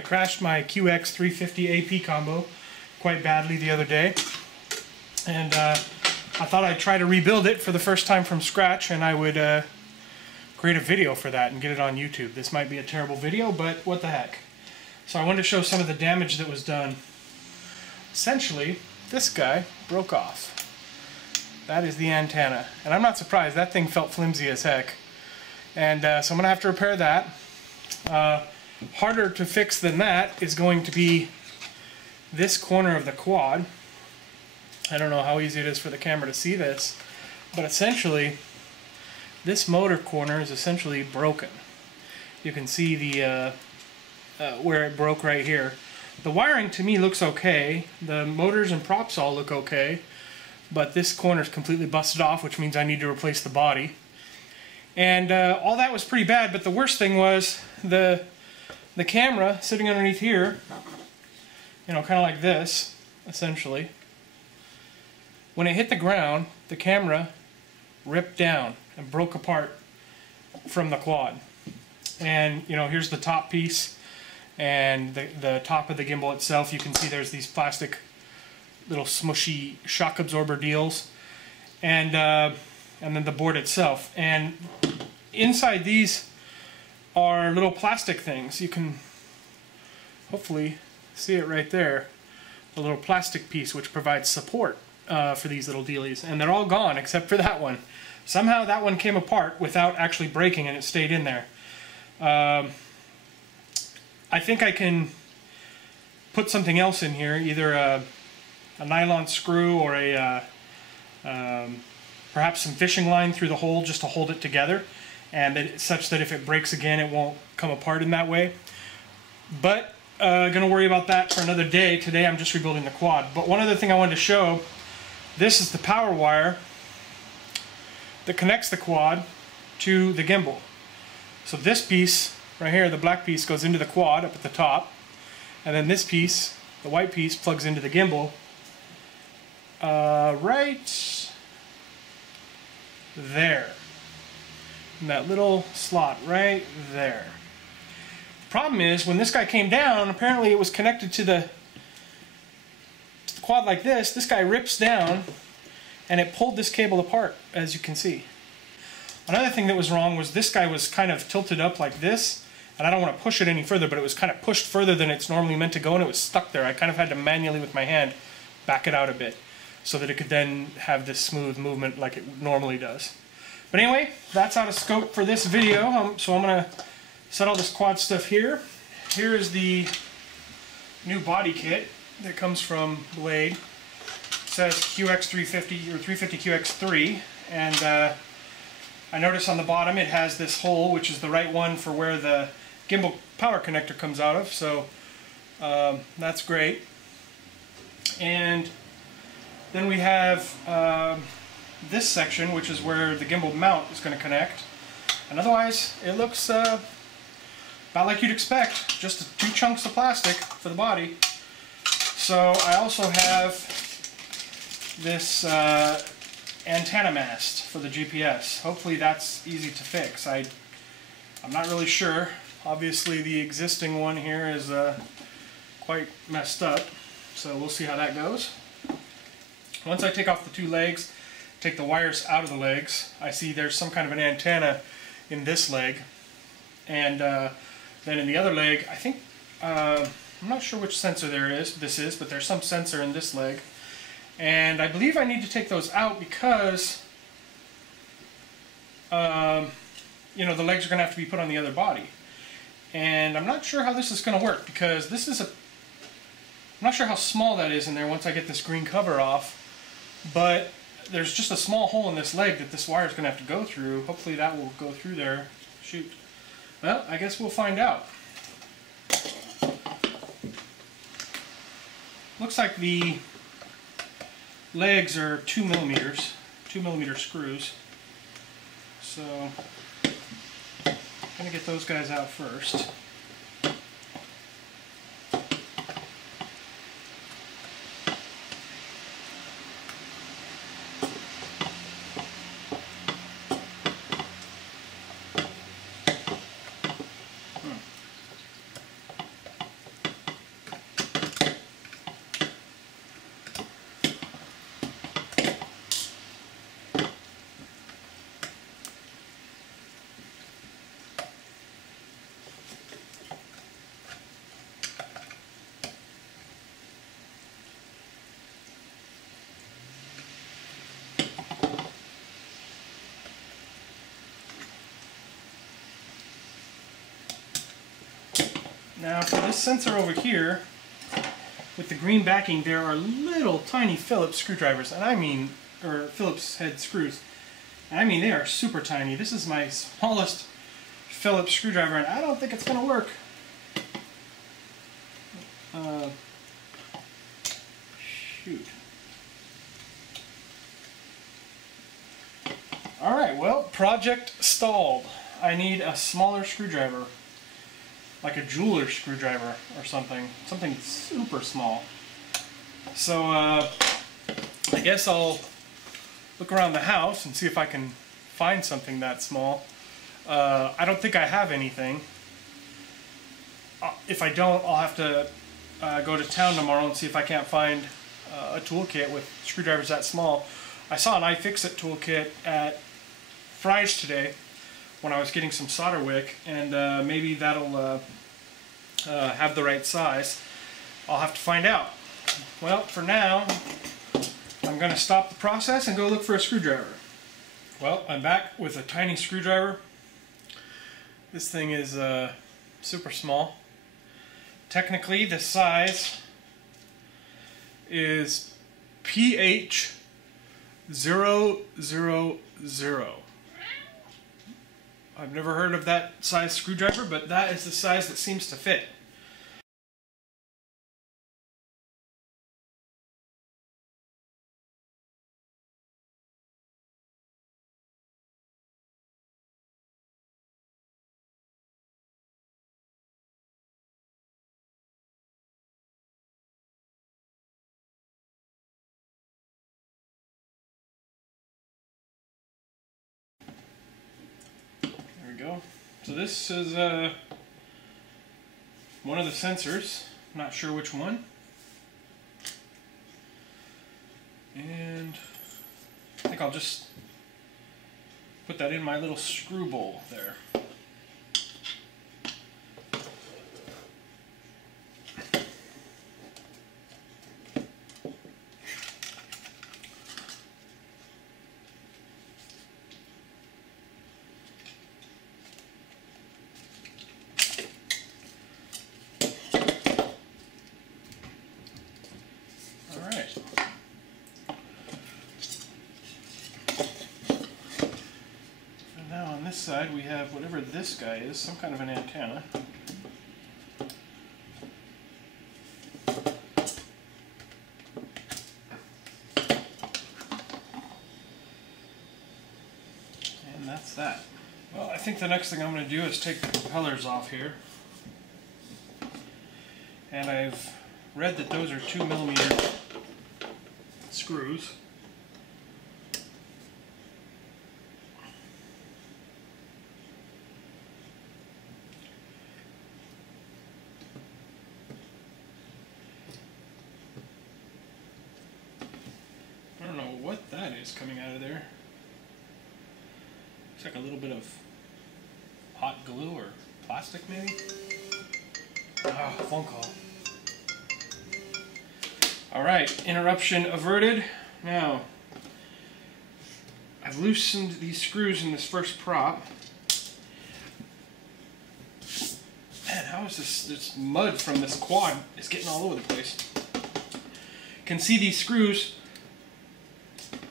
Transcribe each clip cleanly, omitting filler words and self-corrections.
I crashed my QX3 AP Combo quite badly the other day, and I thought I'd try to rebuild it for the first time from scratch, and I would create a video for that and get it on YouTube. This might be a terrible video, but what the heck. So I wanted to show some of the damage that was done. Essentially, this guy broke off. That is the antenna, and I'm not surprised. That thing felt flimsy as heck, and so I'm going to have to repair that. Harder to fix than that is going to be this corner of the quad. I don't know how easy it is for the camera to see this, but essentially this motor corner is essentially broken. You can see the where it broke right here. The wiring to me looks okay. The motors and props all look okay, but this corner is completely busted off, which means I need to replace the body. And all that was pretty bad, but the worst thing was the camera sitting underneath here, you know, kind of like this, essentially. When it hit the ground, the camera ripped down and broke apart from the quad. And, you know, here's the top piece and the top of the gimbal itself. You can see there's these plastic little smushy shock absorber deals, and then the board itself. And inside these are little plastic things. You can hopefully see it right there. A little plastic piece which provides support for these little dealies. And they're all gone except for that one. Somehow that one came apart without actually breaking and it stayed in there. I think I can put something else in here, either a nylon screw or a perhaps some fishing line through the hole just to hold it together, and such that if it breaks again it won't come apart in that way. But gonna worry about that for another day. Today I'm just rebuilding the quad. But one other thing I wanted to show, this is the power wire that connects the quad to the gimbal. So this piece right here, the black piece, goes into the quad up at the top, and then this piece, the white piece, plugs into the gimbal right there, in that little slot right there. The problem is, when this guy came down, apparently it was connected to the quad like this. This guy rips down and it pulled this cable apart, as you can see. Another thing that was wrong was this guy was kind of tilted up like this, and I don't want to push it any further, but it was kind of pushed further than it's normally meant to go, and it was stuck there. I kind of had to manually with my hand back it out a bit so that it could then have this smooth movement like it normally does. But anyway, that's out of scope for this video, so I'm going to set all this quad stuff here. Here is the new body kit that comes from Blade. It says QX350 or 350 QX3, and I notice on the bottom it has this hole, which is the right one for where the gimbal power connector comes out of, so that's great. And then we have this section, which is where the gimbal mount is going to connect. And otherwise, it looks about like you'd expect, just two chunks of plastic for the body. So I also have this antenna mast for the GPS. Hopefully that's easy to fix. I'm not really sure. Obviously the existing one here is quite messed up, so we'll see how that goes. Once I take off the two legs, take the wires out of the legs, I see there's some kind of an antenna in this leg, and then in the other leg, I think, I'm not sure which sensor this is, but there's some sensor in this leg. And I believe I need to take those out because, you know, the legs are going to have to be put on the other body. And I'm not sure how this is going to work, because this is I'm not sure how small that is in there once I get this green cover off, but there's just a small hole in this leg that this wire is going to have to go through. Hopefully that will go through there. Shoot. Well, I guess we'll find out. Looks like the legs are 2 millimeter screws. So I'm going to get those guys out first. Now for this sensor over here, with the green backing, there are little tiny Phillips screwdrivers, and I mean, or Phillips head screws. And I mean, they are super tiny. This is my smallest Phillips screwdriver, and I don't think it's gonna work. Shoot. Alright, well, project stalled. I need a smaller screwdriver, like a jeweler's screwdriver or something super small. So I guess I'll look around the house and see if I can find something that small. I don't think I have anything. If I don't, I'll have to go to town tomorrow and see if I can't find a toolkit with screwdrivers that small. I saw an iFixit toolkit at Fry's today when I was getting some solder wick, and maybe that'll have the right size. I'll have to find out. Well, for now, I'm going to stop the process and go look for a screwdriver. Well, I'm back with a tiny screwdriver. This thing is super small. Technically, the size is PH000. I've never heard of that size screwdriver, but that is the size that seems to fit. Go. So this is one of the sensors, not sure which one, and I think I'll just put that in my little screw bowl there. On this side we have whatever this guy is, some kind of an antenna. And that's that. Well, I think the next thing I'm going to do is take the propellers off here. And I've read that those are 2mm screws. I don't know what that is coming out of there. It's like a little bit of hot glue or plastic maybe. Ah, phone call. Alright, interruption averted. Now, I've loosened these screws in this first prop. Man, how is this mud from this quad is getting all over the place. You can see these screws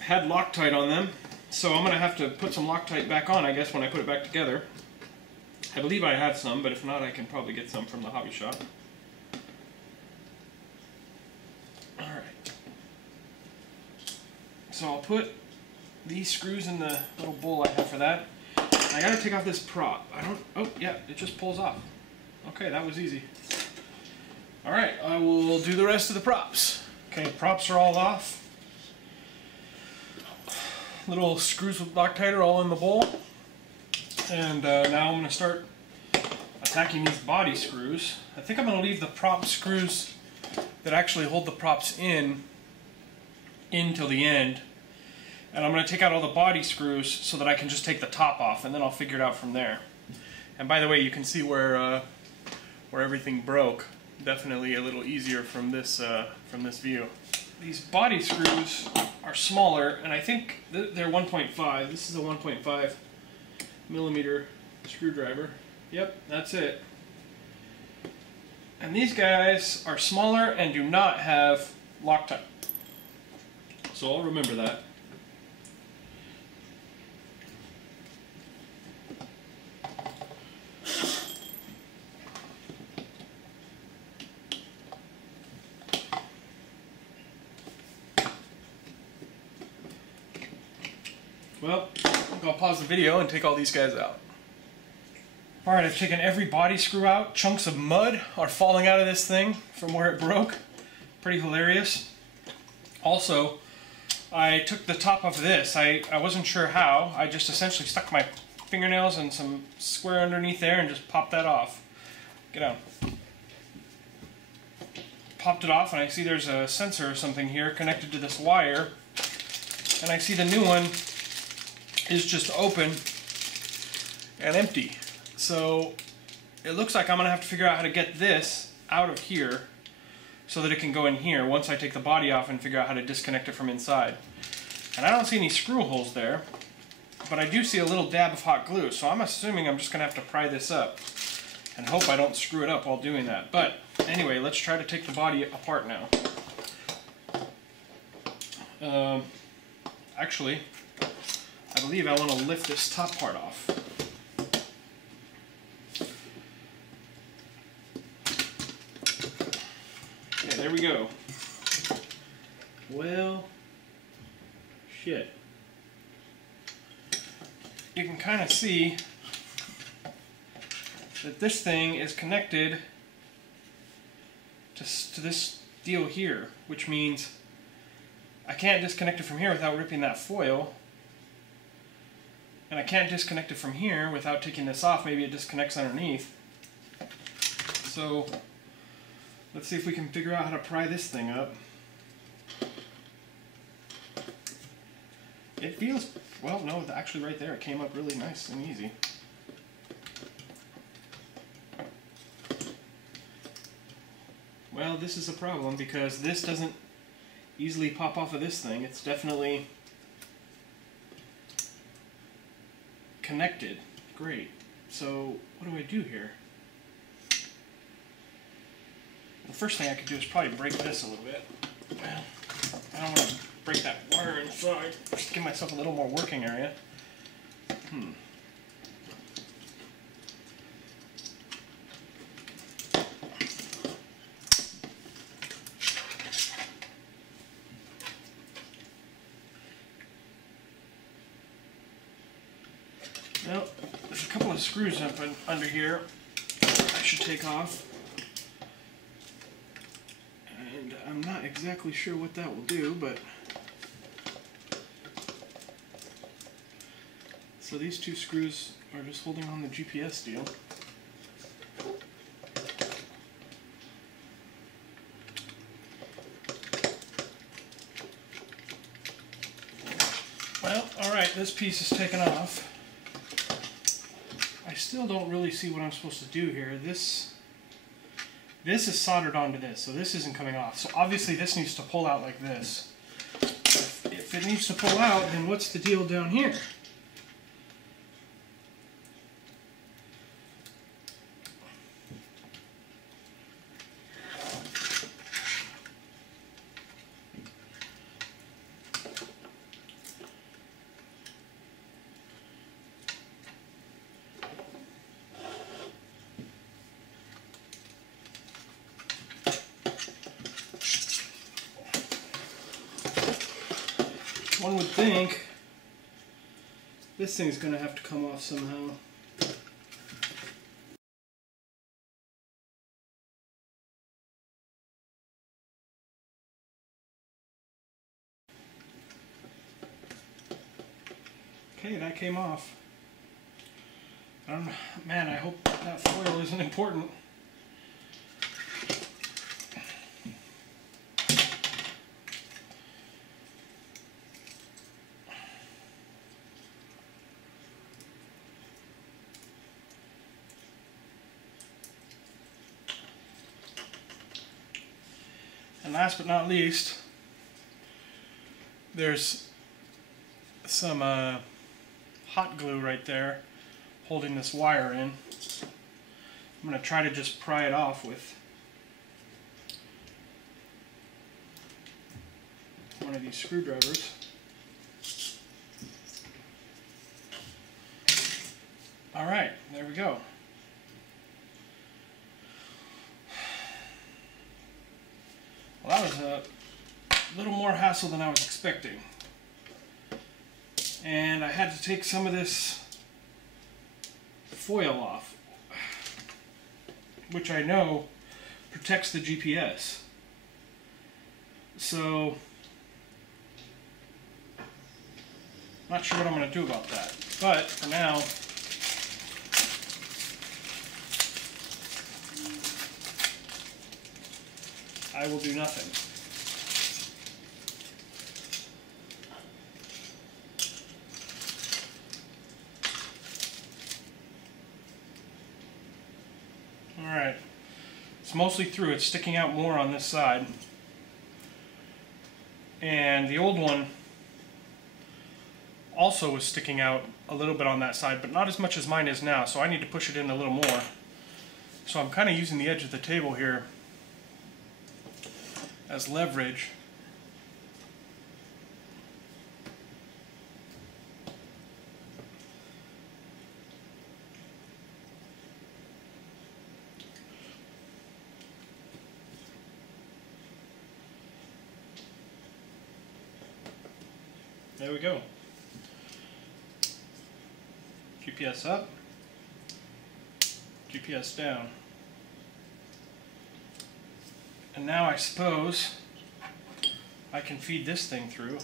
had Loctite on them, so I'm going to have to put some Loctite back on, I guess, when I put it back together. I believe I have some, but if not, I can probably get some from the hobby shop. Alright. So I'll put these screws in the little bowl I have for that. I got to take off this prop. Oh yeah, it just pulls off. Okay, that was easy. Alright, I will do the rest of the props. Okay, props are all off. Little screws with Loctite are all in the bowl. And now I'm going to start attacking these body screws. I think I'm going to leave the prop screws that actually hold the props in till the end. And I'm going to take out all the body screws so that I can just take the top off, and then I'll figure it out from there. And by the way, you can see where everything broke. Definitely a little easier from this view. These body screws are smaller, and I think they're 1.5. This is a 1.5mm screwdriver. Yep, that's it. And these guys are smaller and do not have Loctite. So I'll remember that. Well, I'll pause the video and take all these guys out. Alright, I've taken every body screw out. Chunks of mud are falling out of this thing from where it broke. Pretty hilarious. Also, I took the top of this. I wasn't sure how. I just essentially stuck my fingernails and some square underneath there and just popped that off. Get out. Popped it off, and I see there's a sensor or something here connected to this wire. And I see the new one is just open and empty. So it looks like I'm going to have to figure out how to get this out of here so that it can go in here once I take the body off and figure out how to disconnect it from inside. And I don't see any screw holes there, but I do see a little dab of hot glue, so I'm assuming I'm just going to have to pry this up and hope I don't screw it up while doing that. But anyway, let's try to take the body apart now. Actually, I believe I want to lift this top part off. Okay, there we go. Well, shit. You can kind of see that this thing is connected to this deal here, which means I can't disconnect it from here without ripping that foil, and I can't disconnect it from here without taking this off. Maybe it disconnects underneath. So let's see if we can figure out how to pry this thing up. It feels, well, no, actually right there it came up really nice and easy. Well, this is a problem because this doesn't easily pop off of this thing. It's definitely connected. Great. So what do I do here? The first thing I could do is probably break this a little bit. Well, I don't want to break that wire inside. Just give myself a little more working area. Well, there's a couple of screws up under here I should take off. And I'm not exactly sure what that will do, but... So these two screws are just holding on the GPS deal. Well, alright, this piece is taken off. I still don't really see what I'm supposed to do here. This is soldered onto this, so this isn't coming off. So obviously this needs to pull out like this. If it needs to pull out, then what's the deal down here? One would think this thing's going to have to come off somehow. Okay, that came off. I don't know, man, I hope that foil isn't important. And last but not least, there's some hot glue right there holding this wire in. I'm going to try to just pry it off with one of these screwdrivers. Alright, there we go. Well, that was a little more hassle than I was expecting. And I had to take some of this foil off, which I know protects the GPS. So, not sure what I'm going to do about that. But for now, I will do nothing. Alright, it's mostly through. It's sticking out more on this side. And the old one also was sticking out a little bit on that side, but not as much as mine is now, so I need to push it in a little more. So I'm kind of using the edge of the table here as leverage. There we go. GPS up, GPS down. And now I suppose I can feed this thing through.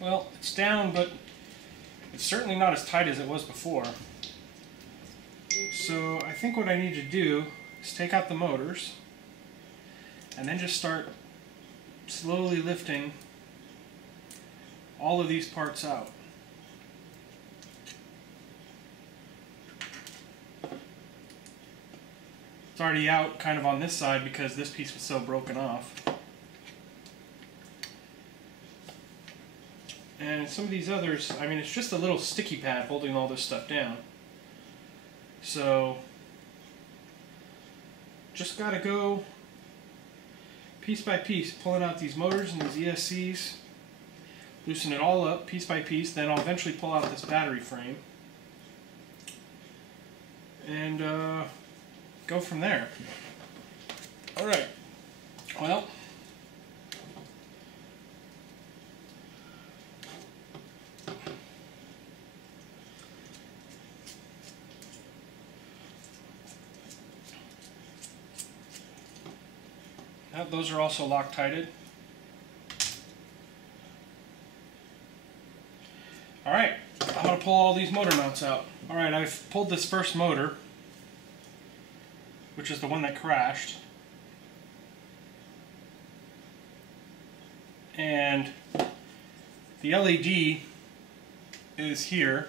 Well, it's down, but it's certainly not as tight as it was before. So I think what I need to do is take out the motors and then just start slowly lifting all of these parts out. It's already out kind of on this side because this piece was so broken off. And some of these others, I mean, it's just a little sticky pad holding all this stuff down. So, just gotta go piece by piece, pulling out these motors and these ESCs, loosen it all up piece by piece, then I'll eventually pull out this battery frame, and go from there. Alright, well, those are also Loctited. Alright, I'm going to pull all these motor mounts out. Alright, I've pulled this first motor, which is the one that crashed. And the LED is here.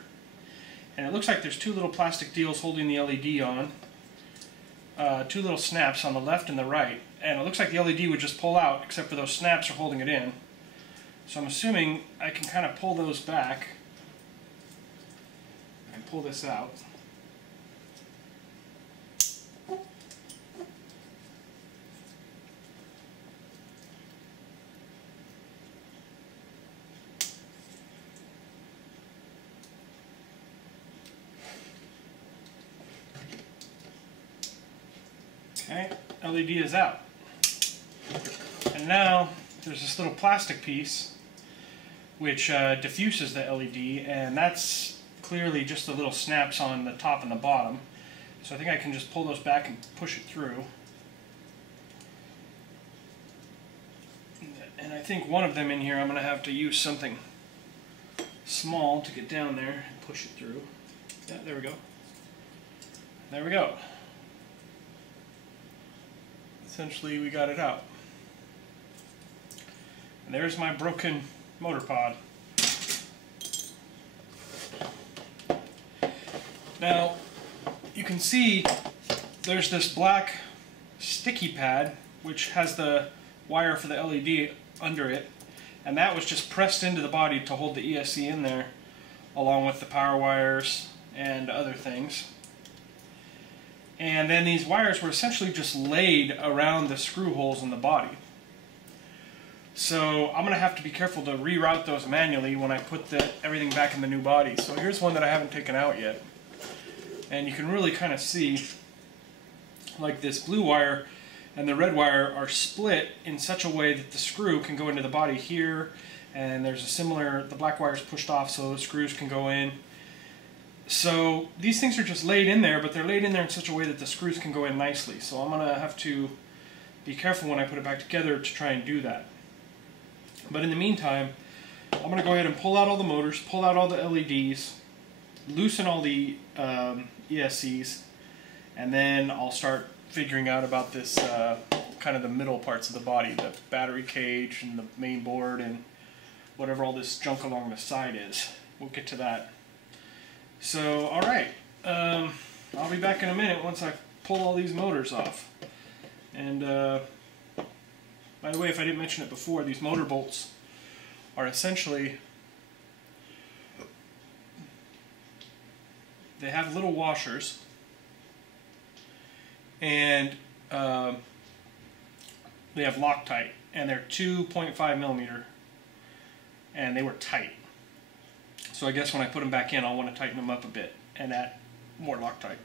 And it looks like there's two little plastic deals holding the LED on. Two little snaps on the left and the right. And it looks like the LED would just pull out, except for those snaps are holding it in. So I'm assuming I can kind of pull those back and pull this out. Okay, LED is out. And now there's this little plastic piece which diffuses the LED, and that's clearly just the little snaps on the top and the bottom. So I think I can just pull those back and push it through. And I think one of them in here I'm going to have to use something small to get down there and push it through. Yeah, there we go. There we go. Essentially, we got it out. And there's my broken motor pod. Now, you can see there's this black sticky pad which has the wire for the LED under it, and that was just pressed into the body to hold the ESC in there, along with the power wires and other things. And then these wires were essentially just laid around the screw holes in the body. So I'm going to have to be careful to reroute those manually when I put everything back in the new body. So here's one that I haven't taken out yet. And you can really kind of see, like, this blue wire and the red wire are split in such a way that the screw can go into the body here, and there's a similar, the black wire is pushed off so the screws can go in. So these things are just laid in there, but they're laid in there in such a way that the screws can go in nicely. So I'm going to have to be careful when I put it back together to try and do that. But in the meantime, I'm going to go ahead and pull out all the motors, pull out all the LEDs, loosen all the ESCs, and then I'll start figuring out about this kind of the middle parts of the body, the battery cage and the main board and whatever all this junk along the side is. We'll get to that. So, alright, I'll be back in a minute once I pull all these motors off. And by the way, if I didn't mention it before, these motor bolts are essentially, they have little washers, and they have Loctite, and they're 2.5 millimeter, and they were tight. So I guess when I put them back in, I'll want to tighten them up a bit and add more Loctite.